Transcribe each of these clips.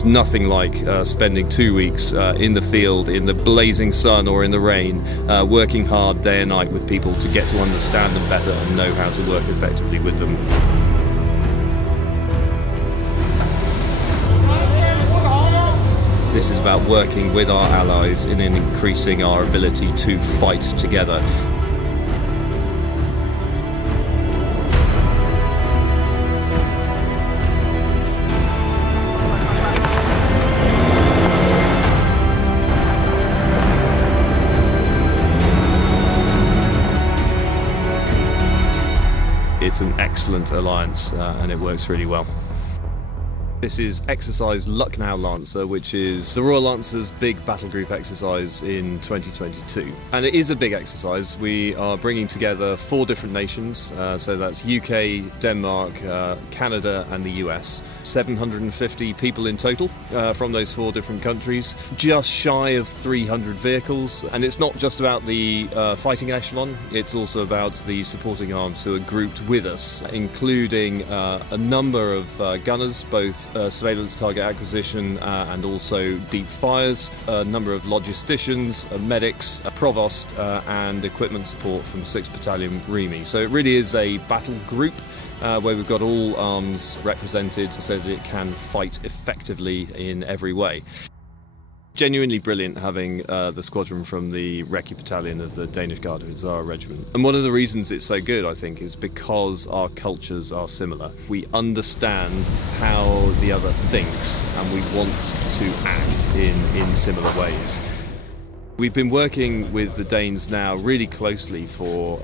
There's nothing like spending 2 weeks in the field, in the blazing sun or in the rain, working hard day and night with people to get to understand them better and know how to work effectively with them. This is about working with our allies in increasing our ability to fight together. It's an excellent alliance and it works really well. This is Exercise Lucknow Lancer, which is the Royal Lancers' big battle group exercise in 2022. And it is a big exercise. We are bringing together 4 different nations, so that's UK, Denmark, Canada and the US. 750 people in total from those 4 different countries, just shy of 300 vehicles. And it's not just about the fighting echelon, it's also about the supporting arms who are grouped with us, including a number of gunners, both surveillance target acquisition and also deep fires, a number of logisticians, medics, a provost and equipment support from 6th Battalion REME. So it really is a battle group where we've got all arms represented so that it can fight effectively in every way. Genuinely brilliant having the squadron from the Recce Battalion of the Danish HUSSAR Regiment. And one of the reasons it's so good, I think, is because our cultures are similar. We understand how the other thinks and we want to act in similar ways. We've been working with the Danes now really closely for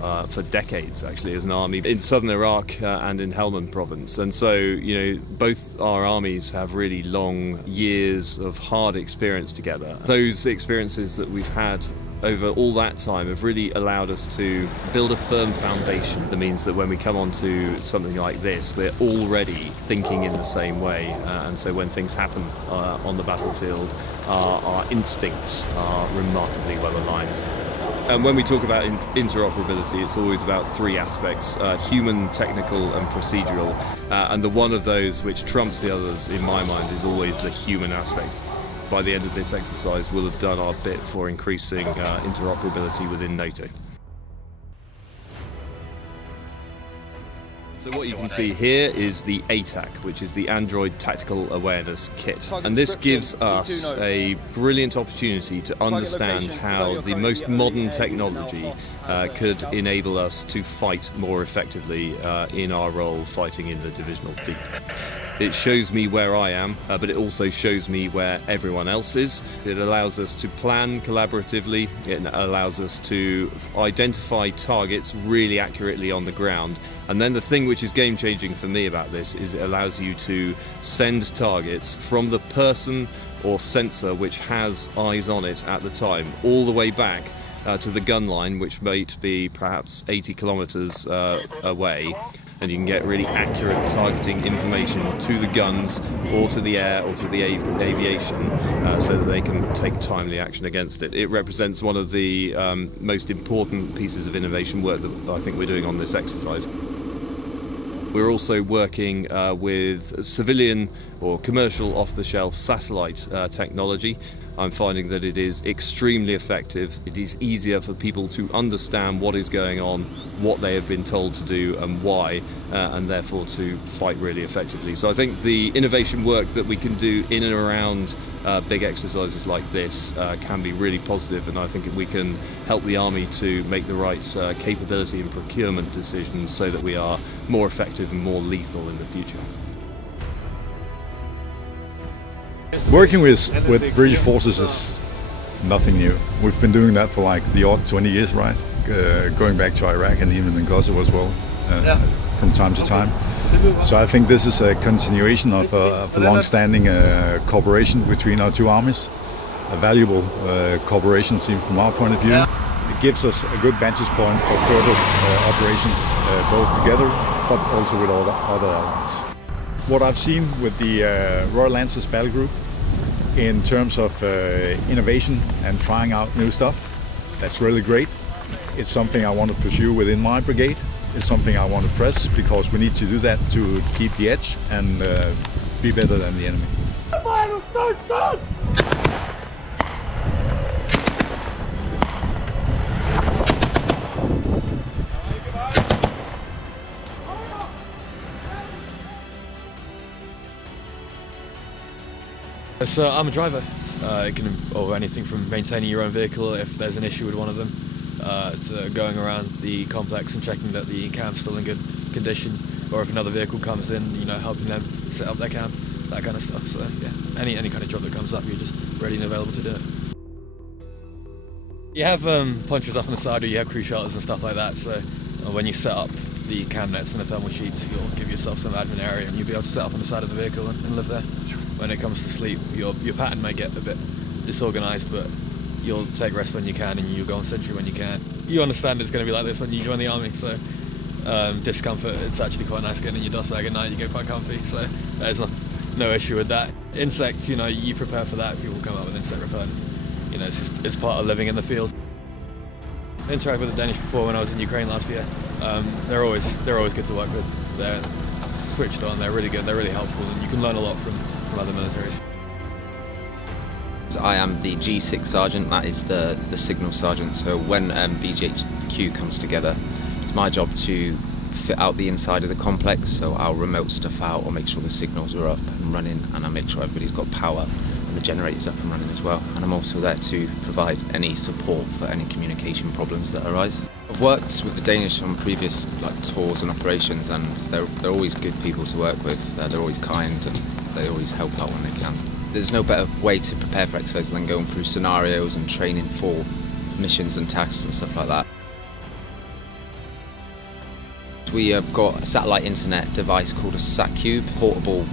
decades, actually, as an army in southern Iraq and in Helmand province. And so, you know, both our armies have really long years of hard experience together. Those experiences that we've had over all that time have really allowed us to build a firm foundation. That means that when we come onto something like this, we're already thinking in the same way. And so when things happen on the battlefield, our instincts are remarkably well aligned. And when we talk about interoperability, it's always about 3 aspects: human, technical and procedural. And the one of those which trumps the others in my mind is always the human aspect. By the end of this exercise, we'll have done our bit for increasing interoperability within NATO. So what you can see here is the ATAC, which is the Android Tactical Awareness Kit. And this gives us a brilliant opportunity to understand how the most modern technology could enable us to fight more effectively in our role fighting in the divisional deep. It shows me where I am, but it also shows me where everyone else is. It allows us to plan collaboratively. It allows us to identify targets really accurately on the ground. And then the thing which is game-changing for me about this is it allows you to send targets from the person or sensor which has eyes on it at the time, all the way back to the gun line, which might be perhaps 80 kilometers away. And you can get really accurate targeting information to the guns or to the air or to the aviation so that they can take timely action against it. It represents one of the most important pieces of innovation work that I think we're doing on this exercise. We're also working with civilian or commercial off-the-shelf satellite technology. I'm finding that it is extremely effective. It is easier for people to understand what is going on, what they have been told to do and why, and therefore to fight really effectively. So I think the innovation work that we can do in and around big exercises like this can be really positive, and I think we can help the Army to make the right capability and procurement decisions so that we are more effective and more lethal in the future. Working with British forces is nothing new. We've been doing that for like the odd 20 years, right? Going back to Iraq and even in Kosovo as well, from time to time. So I think this is a continuation of a long-standing cooperation between our 2 armies. A valuable cooperation seen from our point of view. It gives us a good vantage point for further operations, both together but also with other allies. What I've seen with the Royal Lancers Battle Group in terms of innovation and trying out new stuff, that's really great. It's something I want to pursue within my brigade. It's something I want to press because we need to do that to keep the edge and be better than the enemy. So I'm a driver. It can involve anything from maintaining your own vehicle if there's an issue with one of them, to going around the complex and checking that the camp's still in good condition, or if another vehicle comes in, you know, helping them set up their camp, that kind of stuff. So yeah, any kind of job that comes up, you're just ready and available to do it. You have punchers up on the side, or you have crew shelters and stuff like that, so when you set up the cam nets and the thermal sheets, you'll give yourself some admin area and you'll be able to set up on the side of the vehicle and live there. When it comes to sleep, your pattern may get a bit disorganised, but you'll take rest when you can and you'll go on sentry when you can. You understand it's going to be like this when you join the army, so discomfort, it's actually quite nice getting in your dust bag at night, you get quite comfy, so there's no issue with that. Insects, you know, you prepare for that, people come up with insect repellent. You know, it's part of living in the field. I interacted with the Danish before when I was in Ukraine last year. They're always good to work with. They're switched on, they're really good, they're really helpful, and you can learn a lot from other militaries. I am the G6 Sergeant, that is the signal sergeant, so when BGHQ comes together, it's my job to fit out the inside of the complex, so I'll remote stuff out or make sure the signals are up and running, and I'll make sure everybody's got power and the generator's up and running as well. And I'm also there to provide any support for any communication problems that arise. I've worked with the Danish on previous tours and operations, and they're always good people to work with. They're always kind and they always help out when they can. There's no better way to prepare for exercise than going through scenarios and training for missions and tasks and stuff like that. We have got a satellite internet device called a SatCube, portable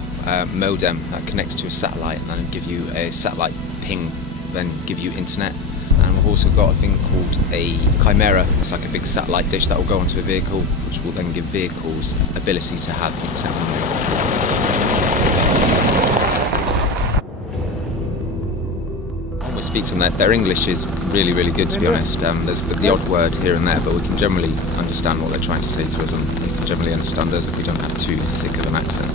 modem that connects to a satellite and then give you a satellite ping, then give you internet. And we've also got a thing called a Chimera. It's like a big satellite dish that will go onto a vehicle, which will then give vehicles ability to have internet. When we speak to them, their English is really, really good, to be honest. There's the odd word here and there, but we can generally understand what they're trying to say to us, and they can generally understand us if we don't have too thick of an accent.